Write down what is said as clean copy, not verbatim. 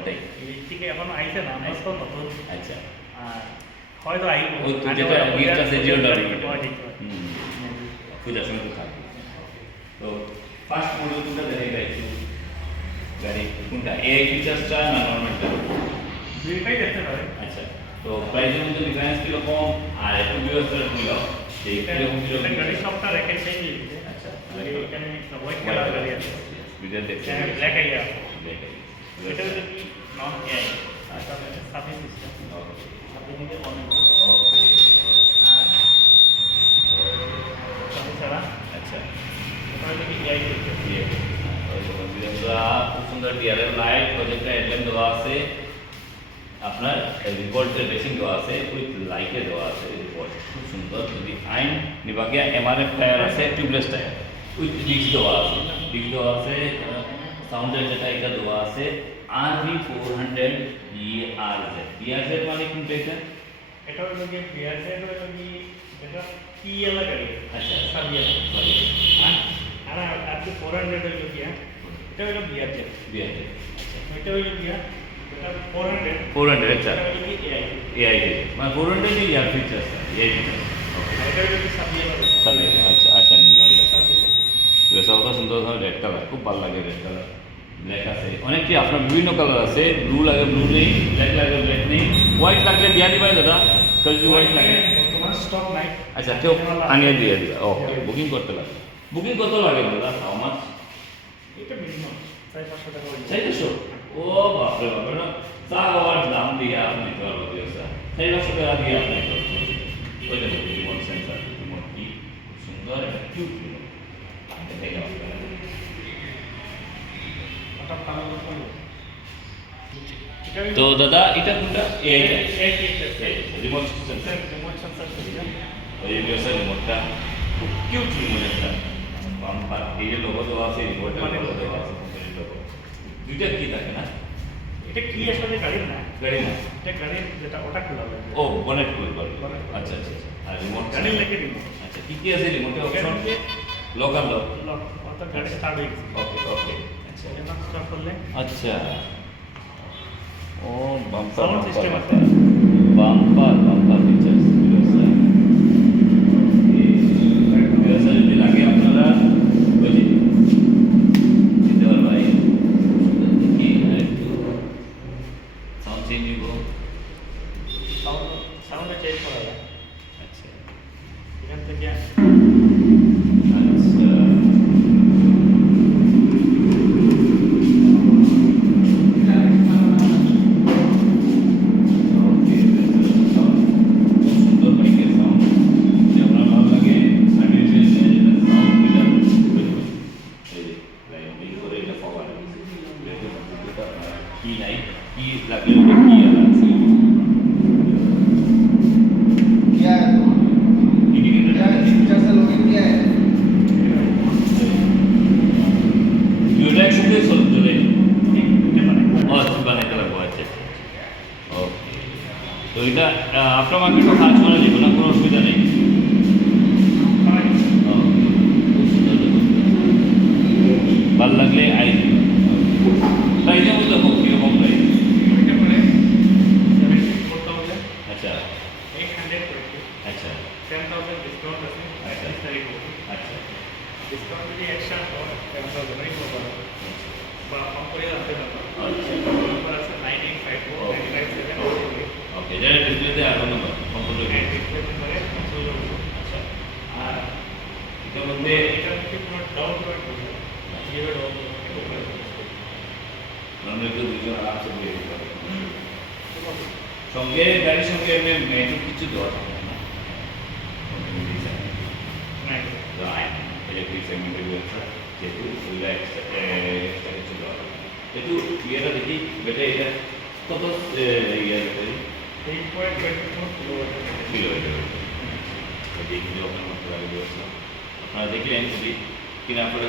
ওটাই ইলেকট্রিকে এখনো আইছে না, আমার তো নতুন। আচ্ছা হয়তো আইব। ওই তো যেটা গিফট আছে জিরো ডাউন হুম। পূজার সময় তো থাকবে। তো ফার্স্ট মডেল কোনটা দেখে একটু গাড়ি কোনটা এআই ফিচার্সটা না নর্মালটা? দুইটাই দেখতে পারে। আচ্ছা তো প্রাইসের মধ্যে ডিফারেন্স কিরকম আর একটু বিবেচনা নিল যে কিরকম কিরকম গাড়ি সবটা রেখে চেঞ্জ হয়েছে। আচ্ছা এখানে হোয়াইট কালার গাড়ি আছে, বিদেশ দেখতে ব্ল্যাক আইয়া। দেখে এটা হচ্ছে কি নন এআই, আর তার সাথে সিস্টেম সাথে দিকে অনেক আর সাথে ছাড়া আচ্ছা এটা হচ্ছে কি এআই সিস্টেম। খুব সুন্দর ডিআরএল লাইট প্রজেক্টর হেডল্যাম্প দেওয়া আছে, আপনার রিভোল্টের বেসিং দেওয়া আছে, উইথ লাইটে দেওয়া আছে রিভোল্ট, খুব সুন্দর। যদি আইন নিবাগিয়া এমআরএফ টায়ার আছে, টিউবলেস টায়ার উইথ ডিস্ক দেওয়া আছে, ডিস্ক দেওয়া আছে, সাউন্ডের যেটা এটা দেওয়া আছে RV400 ERZ। ERZ মানে কোনটা এটা? এটা হলো কি বিআরজে হলো কি এটা কি এলা গাড়ি আচ্ছা সাবিয়া সরি আর আর কি 400 হলো কি এটা হলো বিআরজে। BRZ এটা হলো কি এটা 400 400 আচ্ছা এটা হলো কি এআই। AI মানে 400 কি ইয়ার ফিচার্স AI ফিচার্স এটা হলো কি সাবিয়া সবই আচ্ছা আচ্ছা ড্রেসটা কত সুন্দর ধরনের রেড কালার, খুব ভালো লাগে রেড কালার। ব্ল্যাক আছে অনেকটি, আপনার বিভিন্ন কালার আছে, ব্লু লাগে ব্লু নেই, ব্ল্যাক লাগে ব্ল্যাক নেই, হোয়াইট লাগলে দিয়া দিবাই দাদা, কেউ যদি হোয়াইট লাগে বর্তমান স্টক নাই। আচ্ছা কেউ আনিয়ে দিয়ে দিবা, ওকে বুকিং করতে লাগে। বুকিং কত লাগে দাদা, হাউ মাছ? এটা মিনিমাম 400-500 টাকা হয়ে যায়। 400? ও বাপরে বাপরে না, চা খাওয়ার দাম দিয়ে আপনি তো আর বলি স্যার 400 টাকা দিয়ে আপনি তো ওই দেখো রিমোট সেন্সার, রিমোট কি খুব সুন্দর একটা কিউট রিমোট দেখে আপনারা। ওটা ভালো কথা হলো। এটা তো দাদা এটা কোনটা? এই AI system remote sensor, remote sensor system. ওই ব্যবসায় রিমোটটা খুব কিউট রিমোট একটা বাম্পার, এই যে লোগো দেওয়া আছে, রিমোটের লোগো দেওয়া আছে, কোম্পানির লোগো। দুইটা কি থাকে না? এটা কি আসলে গাড়ির না, গাড়ি না, এটা গাড়ির যেটা ওটা খোলা হবে। ও বনেট খুলবে আচ্ছা আচ্ছা আচ্ছা। আর রিমোট গাড়ির লেগে রিমোট আচ্ছা কি কি আছে রিমোটে অপশন? লোকাল লক, লক অর্থাৎ গাড়ি স্টার্ট হয়ে গেছে। ওকে ওকে আচ্ছা এটা স্টার্ট করলে আচ্ছা। ও বাম্পার সাউন্ড সিস্টেম আছে। বাম্পার বাম্পার ফিচার্স ব্যবসা যদি লাগে আপনারা ওই যে দিতে পারবাই। দেখি আরেকটু সাউন্ড চেঞ্জ দিব। সাউন্ডে চেঞ্জ করা যায় আচ্ছা এখান থেকে। আচ্ছা কি নাই কি লাগলে ওটা কি আছে किया है तो क्या है फीचर से लॉगिन किया है দুটো একসাথে চলে বানাইতে লাগবো। আচ্ছা ওকে তো এটা আপনার মার্কেটও কাজ করা যাবে না, কোনো অসুবিধা নেই। ভালো লাগলে আই প্রাইজের মধ্যে হোক কীরকম প্রাইস? আচ্ছা 800 করতে আচ্ছা 10,000 ডিসকাউন্ট আছে। আচ্ছা। 31 তারিখ আচ্ছা ডিসকাউন্ট যদি এক্সট্রা হয় 10,000 এই করবেন বা কম করে আনতে পারবেন। আচ্ছা নাম্বার আছে 9854 ওকে যারা ডিসপ্লেতে আরও নম্বর সম্পূর্ণ আচ্ছা আর এটার মধ্যে এটা হচ্ছে পুরো ডাউন পেমেন্ট করতে হবে। কিভাবে ডাউন পেমেন্ট আমরা একটু দুজন আরামসে দিয়ে দিতে পারবো। সঙ্গে গাড়ির সঙ্গে এমনি মেনু কিছু দেওয়া থাকে না, নাই তো আইন ইলেকট্রিক সেগমেন্টের ব্যবসা যেহেতু ওইগুলো এক্সট্রা কিছু দেওয়া থাকে না। একটু ইয়েটা দেখি বেটা এটা কত ইয়ে ব্যাটারি 8.24 কিলোমিটার দেখি যখন আপনারা দেখলেন যদি কিনা করে